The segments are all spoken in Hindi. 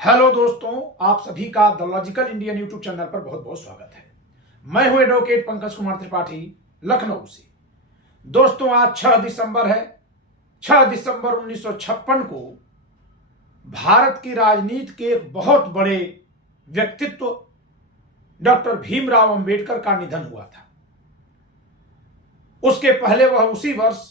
हेलो दोस्तों, आप सभी का the logical Indian YouTube channel पर बहुत बहुत स्वागत है। मैं हूं एडवोकेट पंकज कुमार त्रिपाठी, लखनऊ से। दोस्तों, आज 6 दिसंबर है। 6 दिसंबर 1956 को भारत की राजनीति के एक बहुत बड़े व्यक्तित्व डॉक्टर भीमराव अंबेडकर का निधन हुआ था। उसके पहले वह उसी वर्ष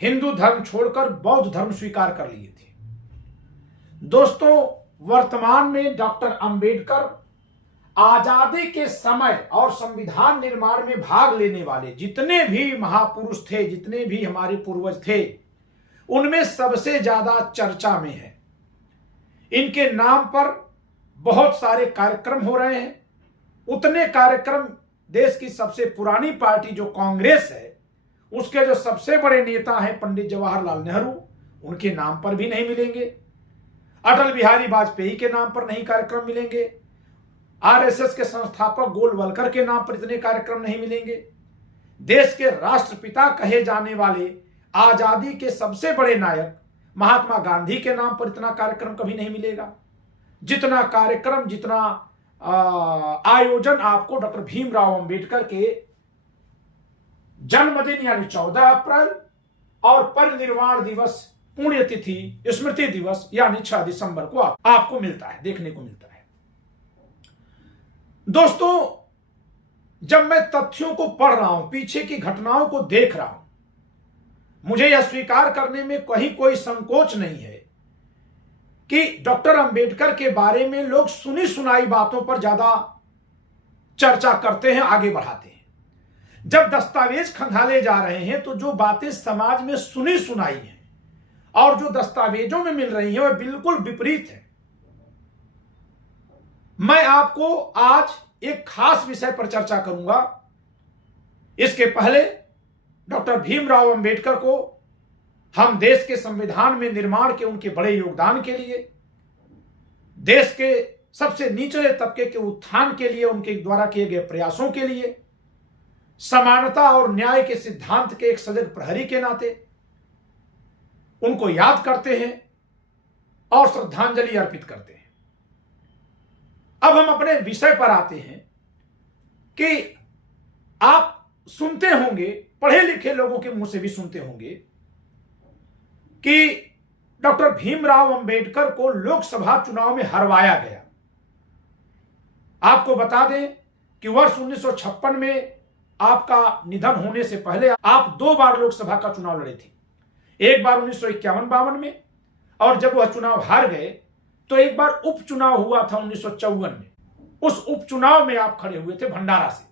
हिंदू धर्म छोड़कर बौद्ध धर्म स्वीकार कर लिए थे। दोस्तों, वर्तमान में डॉक्टर अंबेडकर आजादी के समय और संविधान निर्माण में भाग लेने वाले जितने भी महापुरुष थे, जितने भी हमारे पूर्वज थे, उनमें सबसे ज्यादा चर्चा में है। इनके नाम पर बहुत सारे कार्यक्रम हो रहे हैं। उतने कार्यक्रम देश की सबसे पुरानी पार्टी जो कांग्रेस है, उसके जो सबसे बड़े नेता हैं पंडित जवाहरलाल नेहरू, उनके नाम पर भी नहीं मिलेंगे। अटल बिहारी वाजपेयी के नाम पर नहीं कार्यक्रम मिलेंगे। आरएसएस के संस्थापक गोलवलकर के नाम पर इतने कार्यक्रम नहीं मिलेंगे। देश के राष्ट्रपिता कहे जाने वाले आजादी के सबसे बड़े नायक महात्मा गांधी के नाम पर इतना कार्यक्रम कभी नहीं मिलेगा। जितना कार्यक्रम, जितना आयोजन आपको डॉक्टर भीमराव अंबेडकर के जन्मदिन यानी 14 अप्रैल और परिनिर्वाण दिवस, पुण्यतिथि, स्मृति दिवस यानी 6 दिसंबर को आपको मिलता है, देखने को मिलता है। दोस्तों, जब मैं तथ्यों को पढ़ रहा हूं, पीछे की घटनाओं को देख रहा हूं, मुझे यह स्वीकार करने में कहीं कोई संकोच नहीं है कि डॉक्टर अंबेडकर के बारे में लोग सुनी सुनाई बातों पर ज्यादा चर्चा करते हैं, आगे बढ़ाते हैं। जब दस्तावेज खंगाले जा रहे हैं तो जो बातें समाज में सुनी सुनाई हैं और जो दस्तावेजों में मिल रही है वह बिल्कुल विपरीत है। मैं आपको आज एक खास विषय पर चर्चा करूंगा। इसके पहले डॉक्टर भीमराव अंबेडकर को हम देश के संविधान में निर्माण के उनके बड़े योगदान के लिए, देश के सबसे निचले तबके के उत्थान के लिए, उनके द्वारा किए गए प्रयासों के लिए, समानता और न्याय के सिद्धांत के एक सजग प्रहरी के नाते उनको याद करते हैं और श्रद्धांजलि अर्पित करते हैं। अब हम अपने विषय पर आते हैं कि आप सुनते होंगे, पढ़े लिखे लोगों के मुंह से भी सुनते होंगे कि डॉक्टर भीमराव अंबेडकर को लोकसभा चुनाव में हरवाया गया। आपको बता दें कि वर्ष 1956 में आपका निधन होने से पहले आप 2 बार लोकसभा का चुनाव लड़े थे। एक बार 1951-52 में, और जब वह चुनाव हार गए तो एक बार उपचुनाव हुआ था 1954 में। उस उपचुनाव में आप खड़े हुए थे भंडारा से।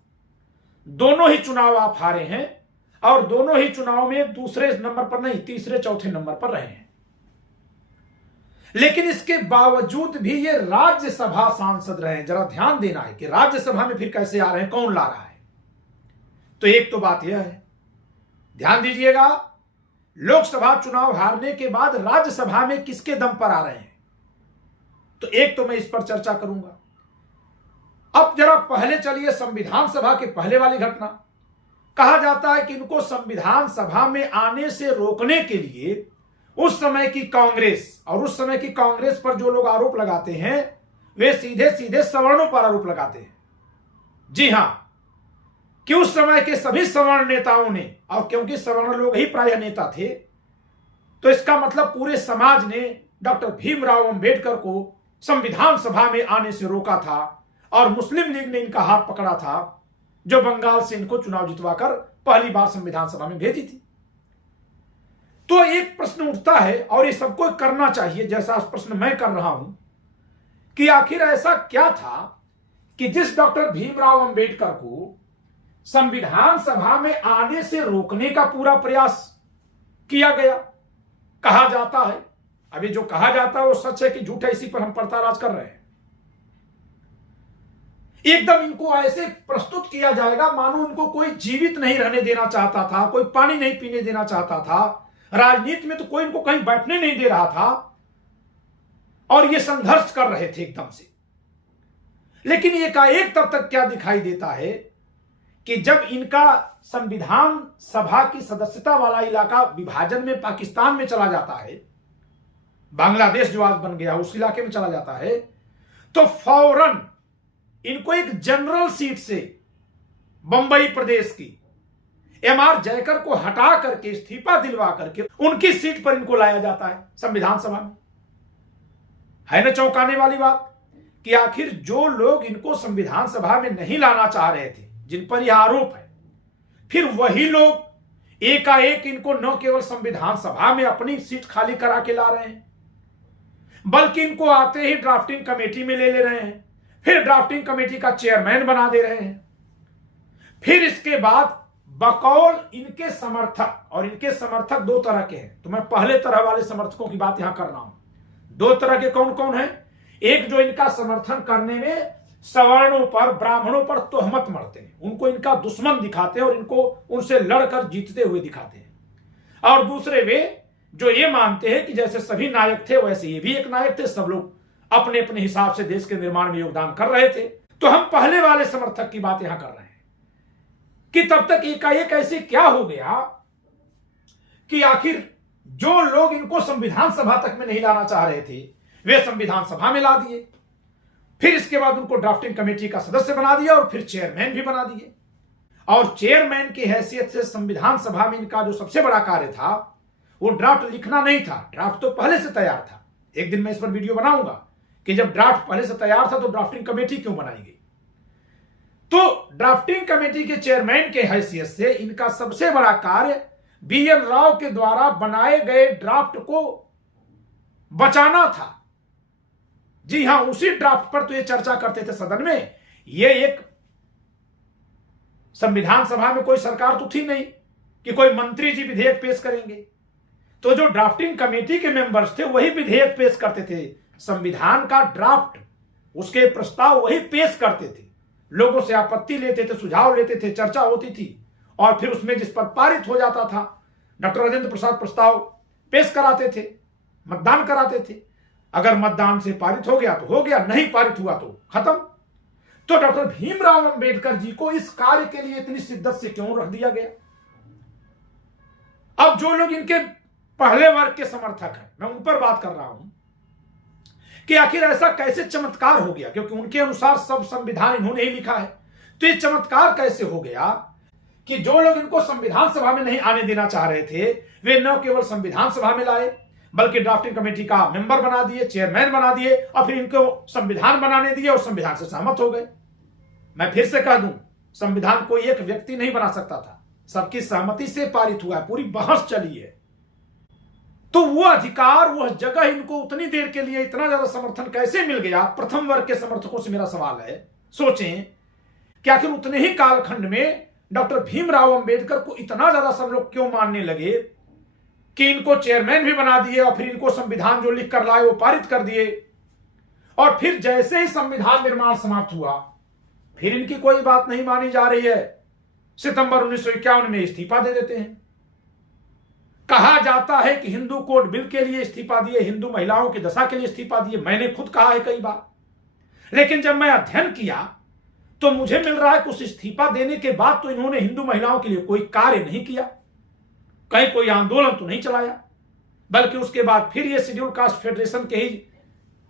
दोनों ही चुनाव आप हारे हैं और दोनों ही चुनाव में दूसरे नंबर पर नहीं, तीसरे चौथे नंबर पर रहे हैं। लेकिन इसके बावजूद भी ये राज्यसभा सांसद रहे हैं। जरा ध्यान देना है कि राज्यसभा में फिर कैसे आ रहे हैं, कौन ला रहा है। तो एक तो बात यह है, ध्यान दीजिएगा, लोकसभा चुनाव हारने के बाद राज्यसभा में किसके दम पर आ रहे हैं, तो एक तो मैं इस पर चर्चा करूंगा। अब जरा पहले चलिए संविधान सभा के पहले वाली घटना। कहा जाता है कि इनको संविधान सभा में आने से रोकने के लिए उस समय की कांग्रेस, और उस समय की कांग्रेस पर जो लोग आरोप लगाते हैं वे सीधे सीधे सवर्णों पर आरोप लगाते हैं। जी हां, कि उस समय के सभी सवर्ण नेताओं ने, और क्योंकि सवर्ण लोग ही प्रायः नेता थे, तो इसका मतलब पूरे समाज ने डॉक्टर भीमराव अंबेडकर को संविधान सभा में आने से रोका था और मुस्लिम लीग ने इनका हाथ पकड़ा था, जो बंगाल से इनको चुनाव जितवाकर पहली बार संविधान सभा में भेजी थी। तो एक प्रश्न उठता है, और ये सबको करना चाहिए, जैसा प्रश्न मैं कर रहा हूं, कि आखिर ऐसा क्या था कि जिस डॉक्टर भीमराव अंबेडकर को संविधान सभा में आने से रोकने का पूरा प्रयास किया गया। कहा जाता है, अभी जो कहा जाता है वो सच है कि झूठ है, इसी पर हम पड़ताल कर रहे हैं। एकदम इनको ऐसे प्रस्तुत किया जाएगा मानो इनको कोई जीवित नहीं रहने देना चाहता था, कोई पानी नहीं पीने देना चाहता था, राजनीति में तो कोई इनको कहीं बैठने नहीं दे रहा था, और ये संघर्ष कर रहे थे एकदम से। लेकिन एकाएक तब तक क्या दिखाई देता है कि जब इनका संविधान सभा की सदस्यता वाला इलाका विभाजन में पाकिस्तान में चला जाता है, बांग्लादेश जो आज बन गया उस इलाके में चला जाता है, तो फौरन इनको एक जनरल सीट से बंबई प्रदेश की एमआर जयकर को हटा करके इस्तीफा दिलवा करके उनकी सीट पर इनको लाया जाता है संविधान सभा में। है ना चौंकाने वाली बात कि आखिर जो लोग इनको संविधान सभा में नहीं लाना चाह रहे थे, जिन पर यह आरोप है, फिर वही लोग एकाएक इनको न केवल संविधान सभा में अपनी सीट खाली करा के ला रहे हैं, बल्कि इनको आते ही ड्राफ्टिंग कमेटी में ले रहे हैं, फिर ड्राफ्टिंग कमेटी का चेयरमैन बना दे रहे हैं। फिर इसके बाद बकौल इनके समर्थक, और इनके समर्थक दो तरह के हैं, तो मैं पहले तरह वाले समर्थकों की बात यहां कर रहा हूं। दो तरह के कौन कौन हैं? एक जो इनका समर्थन करने में सवर्णों पर, ब्राह्मणों पर तोहमत मढ़ते हैं, उनको इनका दुश्मन दिखाते हैं और इनको उनसे लड़कर जीतते हुए दिखाते हैं। और दूसरे वे जो ये मानते हैं कि जैसे सभी नायक थे वैसे ये भी एक नायक थे, सब लोग अपने अपने हिसाब से देश के निर्माण में योगदान कर रहे थे। तो हम पहले वाले समर्थक की बात यहां कर रहे हैं कि तब तक एकाएक ऐसे क्या हो गया कि आखिर जो लोग इनको संविधान सभा तक में नहीं लाना चाह रहे थे वे संविधान सभा में ला दिए, फिर इसके बाद उनको ड्राफ्टिंग कमेटी का सदस्य बना दिया और फिर चेयरमैन भी बना दिए। और चेयरमैन की हैसियत से संविधान सभा में इनका जो सबसे बड़ा कार्य था वो ड्राफ्ट लिखना नहीं था, ड्राफ्ट तो पहले से तैयार था। एक दिन मैं इस पर वीडियो बनाऊंगा कि जब ड्राफ्ट पहले से तैयार था तो ड्राफ्टिंग कमेटी क्यों बनाई गई। तो ड्राफ्टिंग कमेटी के चेयरमैन के हैसियत से इनका सबसे बड़ा कार्य बीएन राव के द्वारा बनाए गए ड्राफ्ट को बचाना था। जी हां, उसी ड्राफ्ट पर तो ये चर्चा करते थे सदन में। ये एक संविधान सभा में कोई सरकार तो थी नहीं कि कोई मंत्री जी विधेयक पेश करेंगे, तो जो ड्राफ्टिंग कमेटी के मेंबर्स थे वही विधेयक पेश करते थे। संविधान का ड्राफ्ट, उसके प्रस्ताव वही पेश करते थे, लोगों से आपत्ति लेते थे, सुझाव लेते थे, चर्चा होती थी और फिर उसमें जिस पर पारित हो जाता था डॉक्टर राजेंद्र प्रसाद प्रस्ताव पेश कराते थे, मतदान कराते थे। अगर मतदान से पारित हो गया तो हो गया, नहीं पारित हुआ तो खत्म। तो डॉक्टर भीमराव अंबेडकर जी को इस कार्य के लिए इतनी शिद्दत से क्यों रख दिया गया? अब जो लोग इनके पहले वर्ग के समर्थक हैं, मैं उन पर बात कर रहा हूं कि आखिर ऐसा कैसे चमत्कार हो गया, क्योंकि उनके अनुसार सब संविधान इन्होंने ही लिखा है। तो ये चमत्कार कैसे हो गया कि जो लोग इनको संविधान सभा में नहीं आने देना चाह रहे थे वे न केवल संविधान सभा में लाए बल्कि ड्राफ्टिंग कमेटी का मेंबर बना दिए, चेयरमैन बना दिए और फिर इनको संविधान बनाने दिए और संविधान से सहमत हो गए। मैं फिर से कह दूं, संविधान कोई एक व्यक्ति नहीं बना सकता था, सबकी सहमति से पारित हुआ है, पूरी बहस चली है। तो वो अधिकार, वह जगह इनको उतनी देर के लिए इतना ज्यादा समर्थन कैसे मिल गया? प्रथम वर्ग के समर्थकों से मेरा सवाल है, सोचें कि आखिर उतने ही कालखंड में डॉक्टर भीमराव अंबेडकर को इतना ज्यादा सब लोग क्यों मानने लगे कि इनको चेयरमैन भी बना दिए और फिर इनको संविधान जो लिख कर लाए वो पारित कर दिए। और फिर जैसे ही संविधान निर्माण समाप्त हुआ फिर इनकी कोई बात नहीं मानी जा रही है, सितंबर 1951 में इस्तीफा दे देते हैं। कहा जाता है कि हिंदू कोड बिल के लिए इस्तीफा दिए, हिंदू महिलाओं की दशा के लिए इस्तीफा दिए। मैंने खुद कहा है कई बार, लेकिन जब मैं अध्ययन किया तो मुझे मिल रहा है कि उस इस्तीफा देने के बाद तो इन्होंने हिंदू महिलाओं के लिए कोई कार्य नहीं किया, कहीं कोई आंदोलन तो नहीं चलाया, बल्कि उसके बाद फिर ये शेड्यूल कास्ट फेडरेशन के ही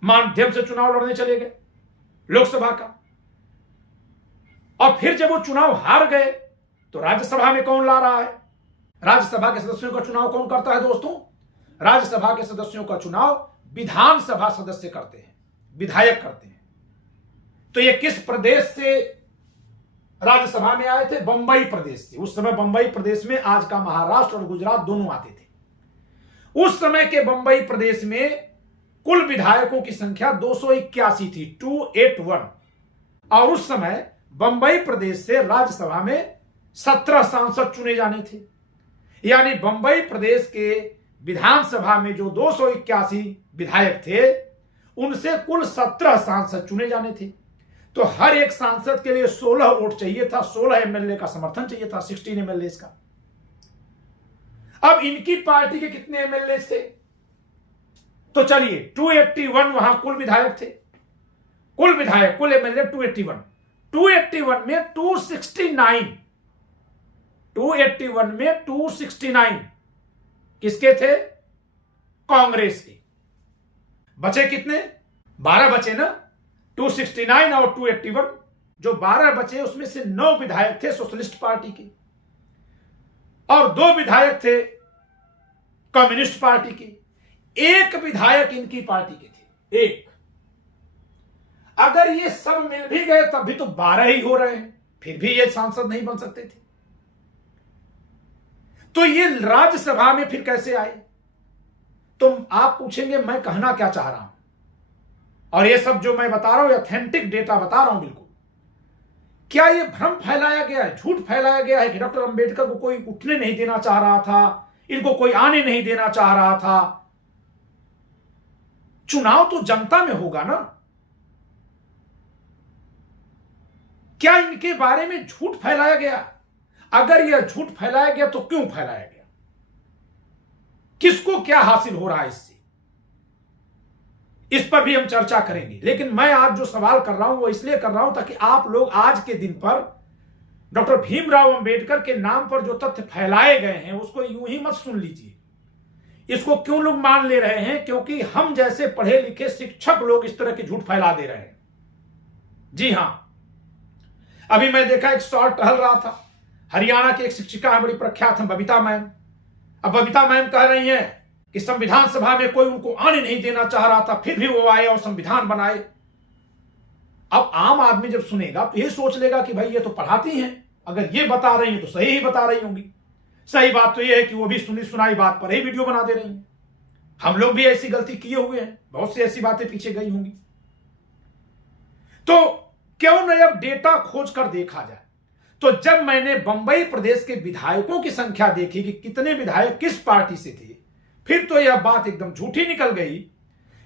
माध्यम से चुनाव लड़ने चले गए लोकसभा का। और फिर जब वो चुनाव हार गए तो राज्यसभा में कौन ला रहा है? राज्यसभा के सदस्यों का चुनाव कौन करता है दोस्तों? राज्यसभा के सदस्यों का चुनाव विधानसभा सदस्य करते हैं, विधायक करते हैं। तो ये किस प्रदेश से राज्यसभा में आए थे? बंबई प्रदेश से। उस समय बंबई प्रदेश में आज का महाराष्ट्र और गुजरात दोनों आते थे। उस समय के बंबई प्रदेश में कुल विधायकों की संख्या 281 थी, 281। और उस समय बंबई प्रदेश से राज्यसभा में 17 सांसद चुने जाने थे। यानी बंबई प्रदेश के विधानसभा में जो 281 विधायक थे उनसे कुल 17 सांसद चुने जाने थे। तो हर एक सांसद के लिए 16 वोट चाहिए था, 16 एमएलए का समर्थन चाहिए था, 16 एमएलए का। अब इनकी पार्टी के कितने एमएलए थे? तो चलिए 281 वहां कुल विधायक थे, कुल विधायक, कुल एमएलए 281 में 281 में 269 किसके थे? कांग्रेस के। बचे कितने? 12 बचे ना, 269 और 281। जो 12 बचे उसमें से 9 विधायक थे सोशलिस्ट पार्टी के और 2 विधायक थे कम्युनिस्ट पार्टी के, 1 विधायक इनकी पार्टी के थे, 1। अगर ये सब मिल भी गए तब भी तो 12 ही हो रहे हैं, फिर भी ये सांसद नहीं बन सकते थे। तो ये राज्यसभा में फिर कैसे आए? तो आप पूछेंगे मैं कहना क्या चाह रहा हूं, और ये सब जो मैं बता रहा हूं ऑथेंटिक डेटा बता रहा हूं बिल्कुल। क्या ये भ्रम फैलाया गया है, झूठ फैलाया गया है कि डॉक्टर अंबेडकर को कोई उठने नहीं देना चाह रहा था, इनको कोई आने नहीं देना चाह रहा था? चुनाव तो जनता में होगा ना। क्या इनके बारे में झूठ फैलाया गया? अगर यह झूठ फैलाया गया तो क्यों फैलाया गया? किसको क्या हासिल हो रहा है इससे? इस पर भी हम चर्चा करेंगे। लेकिन मैं आज जो सवाल कर रहा हूं वो इसलिए कर रहा हूं ताकि आप लोग आज के दिन पर डॉक्टर भीमराव अंबेडकर के नाम पर जो तथ्य फैलाए गए हैं उसको यूं ही मत सुन लीजिए। इसको क्यों लोग मान ले रहे हैं? क्योंकि हम जैसे पढ़े लिखे शिक्षक लोग इस तरह के झूठ फैला दे रहे हैं। जी हां, अभी मैं देखा एक शॉर्ट टहल रहा था, हरियाणा की एक शिक्षिका है, बड़ी प्रख्यात है, बबीता मैम। अब बबीता मैम कह रही हैं कि संविधान सभा में कोई उनको आने नहीं देना चाह रहा था, फिर भी वो आए और संविधान बनाए। अब आम आदमी जब सुनेगा तो ये सोच लेगा कि भाई ये तो पढ़ाती हैं, अगर ये बता रही हैं तो सही ही बता रही होंगी। सही बात तो ये है कि वो भी सुनी सुनाई बात पर ही वीडियो बना दे रही हैं। हम लोग भी ऐसी गलती किए हुए हैं, बहुत सी ऐसी बातें पीछे गई होंगी। तो क्यों न अब डेटा खोज कर देखा जाए। तो जब मैंने बंबई प्रदेश के विधायकों की संख्या देखी कि कितने विधायक किस पार्टी से थे, फिर तो यह बात एकदम झूठी निकल गई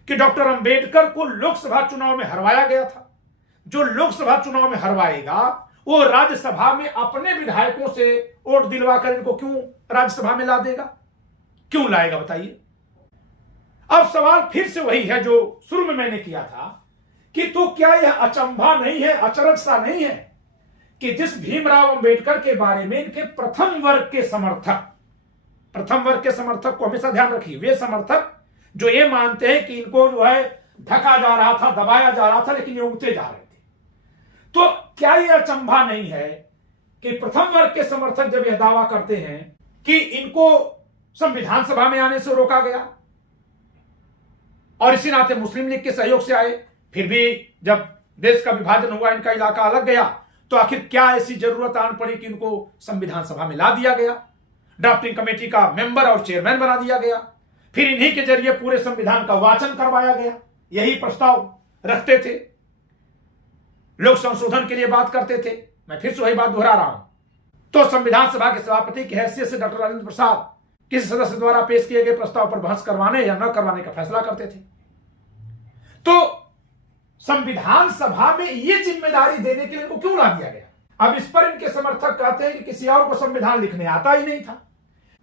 कि डॉक्टर अंबेडकर को लोकसभा चुनाव में हरवाया गया था। जो लोकसभा चुनाव में हरवाएगा वो राज्यसभा में अपने विधायकों से वोट दिलवाकर इनको क्यों राज्यसभा में ला देगा? क्यों लाएगा बताइए? अब सवाल फिर से वही है जो शुरू में मैंने किया था कि तो क्या यह अचंभा नहीं है, अचरज सा नहीं है कि जिस भीमराव अंबेडकर के बारे में इनके प्रथम वर्ग के समर्थक को हमेशा ध्यान रखिए, वे समर्थक जो ये मानते हैं कि इनको जो है ढका जा रहा था, दबाया जा रहा था, लेकिन ये उगते जा रहे थे। तो क्या यह अचंभा नहीं है कि प्रथम वर्ग के समर्थक जब यह दावा करते हैं कि इनको संविधान सभा में आने से रोका गया और इसी नाते मुस्लिम लीग के सहयोग से आए, फिर भी जब देश का विभाजन हुआ, इनका इलाका अलग गया, तो आखिर क्या ऐसी जरूरत आन पड़ी कि इनको संविधान सभा में ला दिया गया, ड्राफ्टिंग कमेटी का मेंबर और चेयरमैन बना दिया गया, फिर इन्हीं के जरिए पूरे संविधान का वाचन करवाया गया। यही प्रस्ताव रखते थे, लोग संशोधन के लिए बात करते थे। मैं फिर से वही बात दोहरा रहा हूं। तो संविधान सभा के सभापति की हैसियत से डॉक्टर राजेंद्र प्रसाद किसी सदस्य द्वारा पेश किए गए प्रस्ताव पर बहस करवाने या न करवाने का फैसला करते थे। तो संविधान सभा में यह जिम्मेदारी देने के लिए इनको क्यों ला दिया गया? अब इस पर इनके समर्थक कहते हैं कि किसी और को संविधान लिखने आता ही नहीं था।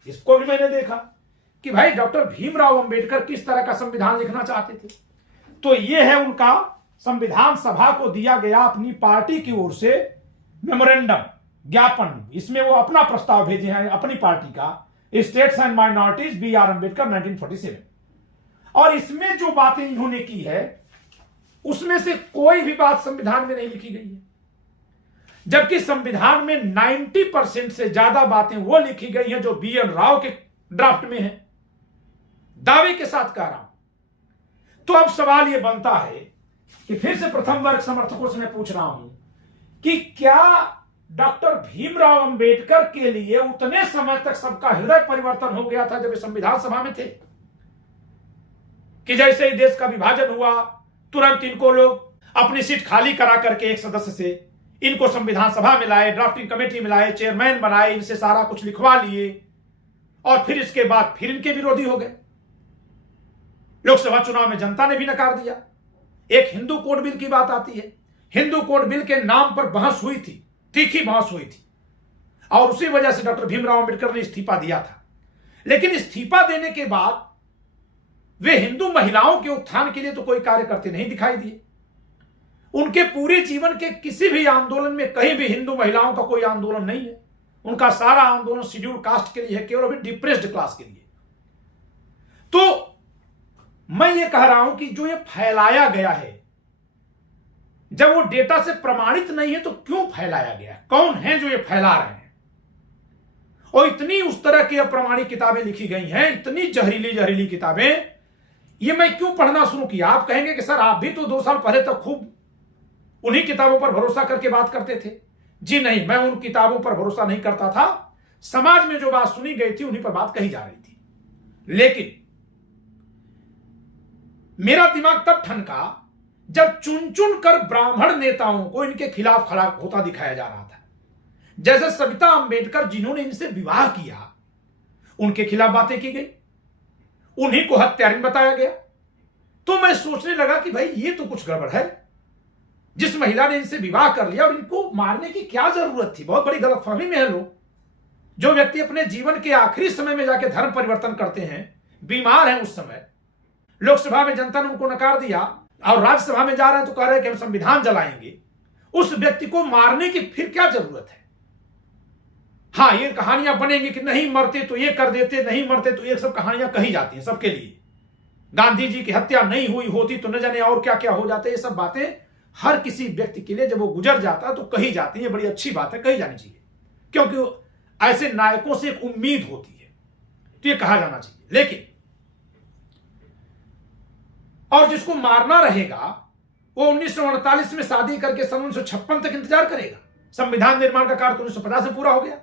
इसको भी मैंने देखा कि भाई डॉक्टर भीमराव अंबेडकर किस तरह का संविधान लिखना चाहते थे। तो यह है उनका संविधान सभा को दिया गया अपनी पार्टी की ओर से मेमोरेंडम, ज्ञापन। इसमें वो अपना प्रस्ताव भेजे हैं अपनी पार्टी का, states and minorities B.R. Ambedkar 1947। और इसमें जो बातें इन्होंने की है उसमें से कोई भी बात संविधान में नहीं लिखी गई है, जबकि संविधान में 90% से ज्यादा बातें वो लिखी गई हैं जो B.N. राव के ड्राफ्ट में है। दावे के साथ कह रहा हूं। तो अब सवाल यह बनता है कि फिर से प्रथम वर्ग समर्थकों से मैं पूछ रहा हूं कि क्या डॉक्टर भीमराव अंबेडकर के लिए उतने समय तक सबका हृदय परिवर्तन हो गया था जब वे संविधान सभा में थे, कि जैसे ही देश का विभाजन हुआ तुरंत इनको लोग अपनी सीट खाली करा करके एक सदस्य से इनको संविधान सभा में लाए, ड्राफ्टिंग कमेटी में लाए, चेयरमैन बनाए, इनसे सारा कुछ लिखवा लिए और फिर इसके बाद फिर इनके विरोधी हो गए। लोकसभा चुनाव में जनता ने भी नकार दिया। एक हिंदू कोड बिल की बात आती है, हिंदू कोड बिल के नाम पर बहस हुई थी, तीखी बहस हुई थी, और उसी वजह से डॉक्टर भीमराव अंबेडकर ने इस्तीफा दिया था। लेकिन इस्तीफा देने के बाद वे हिंदू महिलाओं के उत्थान के लिए तो कोई कार्य करते नहीं दिखाई दिए। उनके पूरे जीवन के किसी भी आंदोलन में कहीं भी हिंदू महिलाओं का कोई आंदोलन नहीं है। उनका सारा आंदोलन शेड्यूल कास्ट के लिए है, केवल अभी डिप्रेस्ड क्लास के लिए। तो मैं ये कह रहा हूं कि जो ये फैलाया गया है, जब वो डेटा से प्रमाणित नहीं है तो क्यों फैलाया गया? कौन है जो ये फैला रहे हैं? और इतनी उस तरह की अप्रमाणिक किताबें लिखी गई हैं, इतनी जहरीली जहरीली किताबें, ये मैं क्यों पढ़ना शुरू किया? आप कहेंगे कि सर आप भी तो 2 साल पहले तक खूब उन्हीं किताबों पर भरोसा करके बात करते थे। जी नहीं, मैं उन किताबों पर भरोसा नहीं करता था। समाज में जो बात सुनी गई थी उन्हीं पर बात कही जा रही थी। लेकिन मेरा दिमाग तब ठनका जब चुन चुन कर ब्राह्मण नेताओं को इनके खिलाफ खड़ा होता दिखाया जा रहा था। जैसे सविता अंबेडकर जिन्होंने इनसे विवाह किया, उनके खिलाफ बातें की गई, उन्हीं को हत्यारिन बताया गया। तो मैं सोचने लगा कि भाई ये तो कुछ गड़बड़ है। जिस महिला ने इनसे विवाह कर लिया और इनको मारने की क्या जरूरत थी? बहुत बड़ी गलतफहमी में है लोग। जो व्यक्ति अपने जीवन के आखिरी समय में जाके धर्म परिवर्तन करते हैं, बीमार हैं, उस समय लोकसभा में जनता ने उनको नकार दिया और राज्यसभा में जा रहे हैं तो कह रहे हैं कि हम संविधान जलाएंगे, उस व्यक्ति को मारने की फिर क्या जरूरत है? हाँ, ये कहानियां बनेंगी कि नहीं मरते तो ये कर देते, नहीं मरते तो ये सब कहानियां कही जाती हैं सबके लिए। गांधी जी की हत्या नहीं हुई होती तो न जाने और क्या क्या हो जाते। ये सब बातें हर किसी व्यक्ति के लिए जब वो गुजर जाता है तो कही जाती है। बड़ी अच्छी बात है, कही जानी चाहिए, क्योंकि ऐसे नायकों से एक उम्मीद होती है, तो ये कहा जाना चाहिए। लेकिन और जिसको मारना रहेगा वो 1948 में शादी करके सन 1956 तक इंतजार करेगा। संविधान निर्माण का कार्य तो 1950 में पूरा हो गया।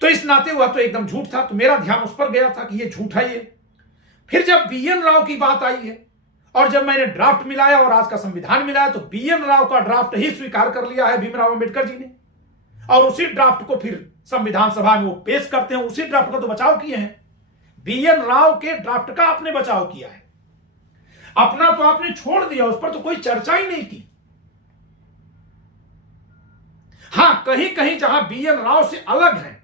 तो इस नाते हुआ तो एकदम झूठ था। तो मेरा ध्यान उस पर गया था कि ये झूठ है ये। फिर जब BN राव की बात आई है और जब मैंने ड्राफ्ट मिलाया और आज का संविधान मिलाया, तो BN राव का ड्राफ्ट ही स्वीकार कर लिया है भीमराव अंबेडकर जी ने, और उसी ड्राफ्ट को फिर संविधान सभा में वो पेश करते हैं। उसी ड्राफ्ट का तो बचाव किए हैं। BN राव के ड्राफ्ट का आपने बचाव किया है, अपना तो आपने छोड़ दिया, उस पर तो कोई चर्चा ही नहीं की। हां, कहीं कहीं जहां BN राव से अलग हैं,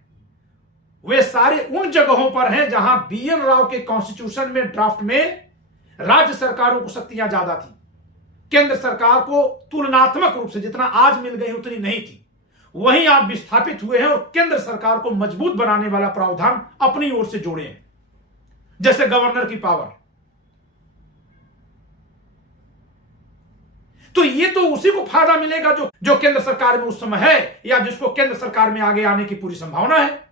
वे सारे उन जगहों पर हैं जहां BN राव के कॉन्स्टिट्यूशन में ड्राफ्ट में राज्य सरकारों को शक्तियां ज्यादा थी। केंद्र सरकार को तुलनात्मक रूप से जितना आज मिल गई उतनी नहीं थी। वहीं आप विस्थापित हुए हैं और केंद्र सरकार को मजबूत बनाने वाला प्रावधान अपनी ओर से जोड़े हैं, जैसे गवर्नर की पावर। तो ये तो उसी को फायदा मिलेगा जो केंद्र सरकार में उस समय है, या जिसको केंद्र सरकार में आगे आने की पूरी संभावना है।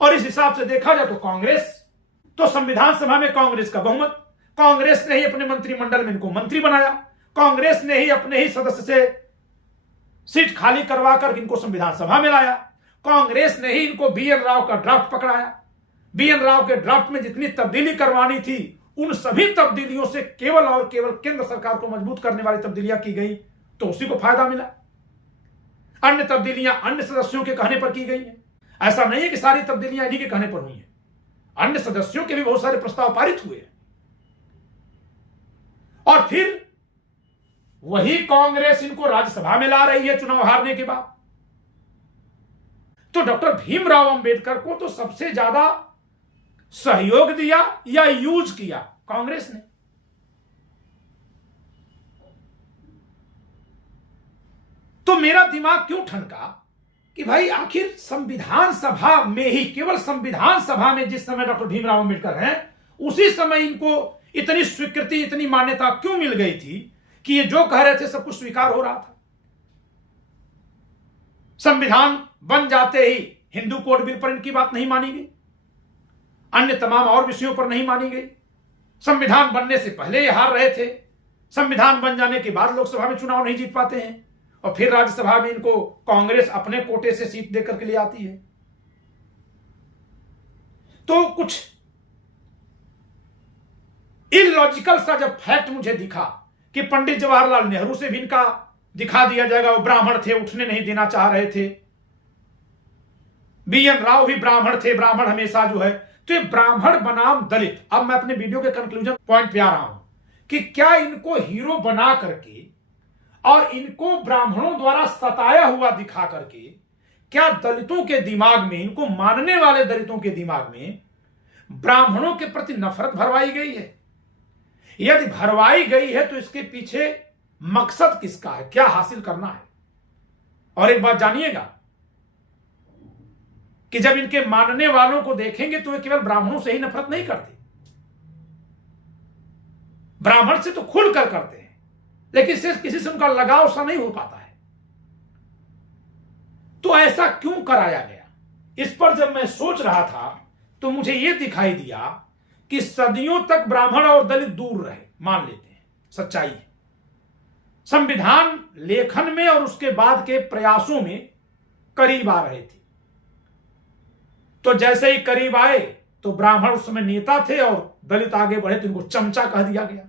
और इस हिसाब से देखा जाए तो कांग्रेस, तो संविधान सभा में कांग्रेस का बहुमत, कांग्रेस ने ही अपने मंत्रिमंडल में इनको मंत्री बनाया, कांग्रेस ने ही अपने ही सदस्य से सीट खाली करवा कर इनको संविधान सभा में लाया, कांग्रेस ने ही इनको BN राव का ड्राफ्ट पकड़ाया। BN राव के ड्राफ्ट में जितनी तब्दीली करवानी थी, उन सभी तब्दीलियों से केवल और केवल केंद्र सरकार को मजबूत करने वाली तब्दीलियां की गई, तो उसी को फायदा मिला। अन्य तब्दीलियां अन्य सदस्यों के कहने पर की गई हैं। ऐसा नहीं है कि सारी तब्दीलियां इन्हीं के कहने पर हुई हैं। अन्य सदस्यों के भी बहुत सारे प्रस्ताव पारित हुए हैं। और फिर वही कांग्रेस इनको राज्यसभा में ला रही है चुनाव हारने के बाद। तो डॉक्टर भीमराव अंबेडकर को तो सबसे ज्यादा सहयोग दिया या यूज किया कांग्रेस ने। तो मेरा दिमाग क्यों ठनका कि भाई आखिर संविधान सभा में ही, केवल संविधान सभा में जिस समय डॉक्टर भीमराव अंबेडकर हैं, उसी समय इनको इतनी स्वीकृति, इतनी मान्यता क्यों मिल गई थी कि ये जो कह रहे थे सब कुछ स्वीकार हो रहा था। संविधान बन जाते ही हिंदू कोड बिल पर इनकी बात नहीं मानी गई, अन्य तमाम और विषयों पर नहीं मानी गई। संविधान बनने से पहले ये हार रहे थे, संविधान बन जाने के बाद लोकसभा में चुनाव नहीं जीत पाते हैं, और फिर राज्यसभा में इनको कांग्रेस अपने कोटे से सीट देकर के लिए आती है। तो कुछ इलॉजिकल सा जब फैक्ट मुझे दिखा कि पंडित जवाहरलाल नेहरू से भी इनका दिखा दिया जाएगा, वो ब्राह्मण थे, उठने नहीं देना चाह रहे थे, BN राव भी ब्राह्मण थे, ब्राह्मण हमेशा जो है, तो ये ब्राह्मण बनाम दलित। अब मैं अपने वीडियो के कंक्लूजन पॉइंट पे आ रहा हूं कि क्या इनको हीरो बना करके और इनको ब्राह्मणों द्वारा सताया हुआ दिखा करके क्या दलितों के दिमाग में, इनको मानने वाले दलितों के दिमाग में ब्राह्मणों के प्रति नफरत भरवाई गई है? यदि भरवाई गई है तो इसके पीछे मकसद किसका है, क्या हासिल करना है? और एक बात जानिएगा, कि जब इनके मानने वालों को देखेंगे तो वे केवल ब्राह्मणों से ही नफरत नहीं करते, ब्राह्मण से तो खुलकर करते हैं, लेकिन सिर्फ किसी से उनका लगाव सा नहीं हो पाता है। तो ऐसा क्यों कराया गया? इस पर जब मैं सोच रहा था तो मुझे यह दिखाई दिया कि सदियों तक ब्राह्मण और दलित दूर रहे, मान लेते हैं, सच्चाई है। संविधान लेखन में और उसके बाद के प्रयासों में करीब आ रहे थे, तो जैसे ही करीब आए तो ब्राह्मण उस समय नेता थे और दलित आगे बढ़े तो इनको चमचा कह दिया गया।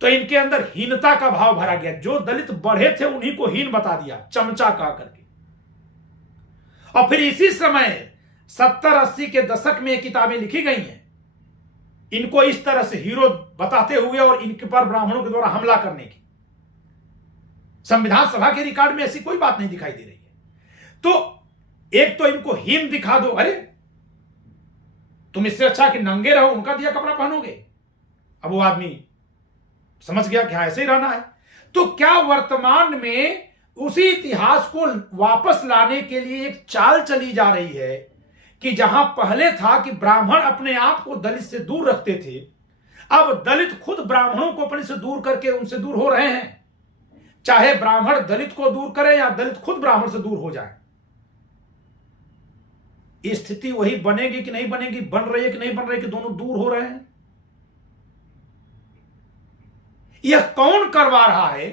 तो इनके अंदर हीनता का भाव भरा गया, जो दलित बढ़े थे उन्हीं को हीन बता दिया चमचा कह करके। और फिर इसी समय 70-80 के दशक में किताबें लिखी गई हैं इनको इस तरह से हीरो बताते हुए और इनके पर ब्राह्मणों के द्वारा हमला करने की। संविधान सभा के रिकॉर्ड में ऐसी कोई बात नहीं दिखाई दे रही है। तो एक तो इनको हीन दिखा दो, अरे तुम इससे अच्छा कि नंगे रहो, उनका दिया कपड़ा पहनोगे। अब वो आदमी समझ गया कि हाँ ऐसे ही रहना है। तो क्या वर्तमान में उसी इतिहास को वापस लाने के लिए एक चाल चली जा रही है कि जहां पहले था कि ब्राह्मण अपने आप को दलित से दूर रखते थे, अब दलित खुद ब्राह्मणों को अपने से दूर करके उनसे दूर हो रहे हैं। चाहे ब्राह्मण दलित को दूर करे या दलित खुद ब्राह्मण से दूर हो जाए, स्थिति वही बनेगी कि नहीं बनेगी, बन रही है कि नहीं बन रही है कि दोनों दूर हो रहे हैं। यह कौन करवा रहा है?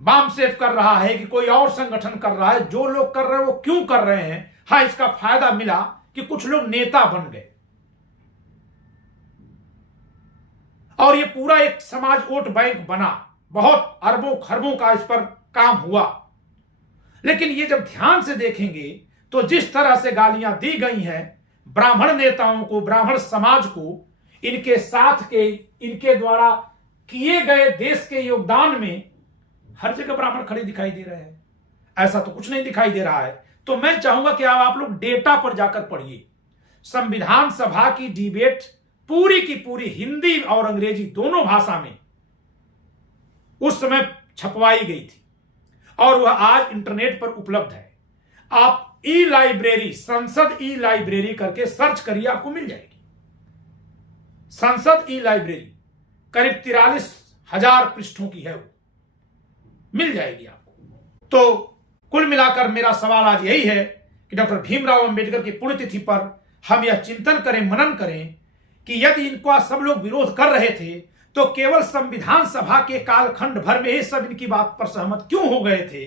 बामसेफ कर रहा है कि कोई और संगठन कर रहा है? जो लोग कर रहे हैं वो क्यों कर रहे हैं? हाँ, इसका फायदा मिला कि कुछ लोग नेता बन गए और ये पूरा एक समाज वोट बैंक बना, बहुत अरबों खरबों का इस पर काम हुआ। लेकिन ये जब ध्यान से देखेंगे तो जिस तरह से गालियां दी गई हैं ब्राह्मण नेताओं को, ब्राह्मण समाज को, इनके साथ के, इनके द्वारा किए गए देश के योगदान में हर जगह ब्राह्मण खड़े दिखाई दे रहे हैं। ऐसा तो कुछ नहीं दिखाई दे रहा है। तो मैं चाहूंगा कि आप लोग डेटा पर जाकर पढ़िए। संविधान सभा की डिबेट पूरी की पूरी हिंदी और अंग्रेजी दोनों भाषा में उस समय छपवाई गई थी और वह आज इंटरनेट पर उपलब्ध है। आप ई लाइब्रेरी, संसद ई लाइब्रेरी करके सर्च करिए, आपको मिल जाएगी। संसद ई लाइब्रेरी करीब 43,000 पृष्ठों की है, वो मिल जाएगी आपको। तो कुल मिलाकर मेरा सवाल आज यही है कि डॉक्टर भीमराव अंबेडकर की पुण्यतिथि पर हम यह चिंतन करें, मनन करें कि यदि इनका सब लोग विरोध कर रहे थे तो केवल संविधान सभा के कालखंड भर में ही सब इनकी बात पर सहमत क्यों हो गए थे,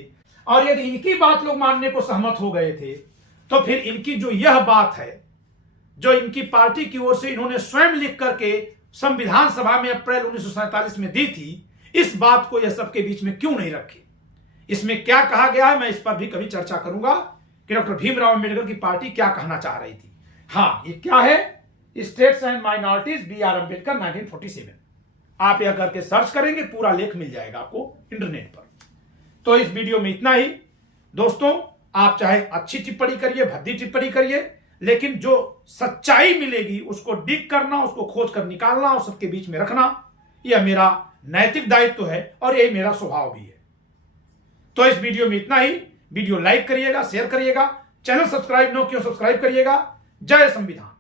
और यदि इनकी बात लोग मानने को सहमत हो गए थे तो फिर इनकी जो यह बात है जो इनकी पार्टी की ओर से इन्होंने स्वयं लिख करके संविधान सभा में अप्रैल 1947 में दी थी, इस बात को यह सबके बीच में क्यों नहीं रखे? इसमें क्या कहा गया है, मैं इस पर भी कभी चर्चा करूंगा कि डॉक्टर भीमराव अंबेडकर की पार्टी क्या कहना चाह रही थी। हाँ, ये क्या है? States and minorities B R. Ambedkar 1947। आप यह करके सर्च करेंगे, पूरा लेख मिल जाएगा आपको इंटरनेट पर। तो इस वीडियो में इतना ही दोस्तों। आप चाहे अच्छी टिप्पणी करिए, भद्दी टिप्पणी करिए, लेकिन जो सच्चाई मिलेगी उसको डिग करना, उसको खोज कर निकालना और सबके बीच में रखना, यह मेरा नैतिक दायित्व है और यही मेरा स्वभाव भी है। तो इस वीडियो में इतना ही। वीडियो लाइक करिएगा, शेयर करिएगा, चैनल सब्सक्राइब न किया सब्सक्राइब करिएगा। जय संविधान।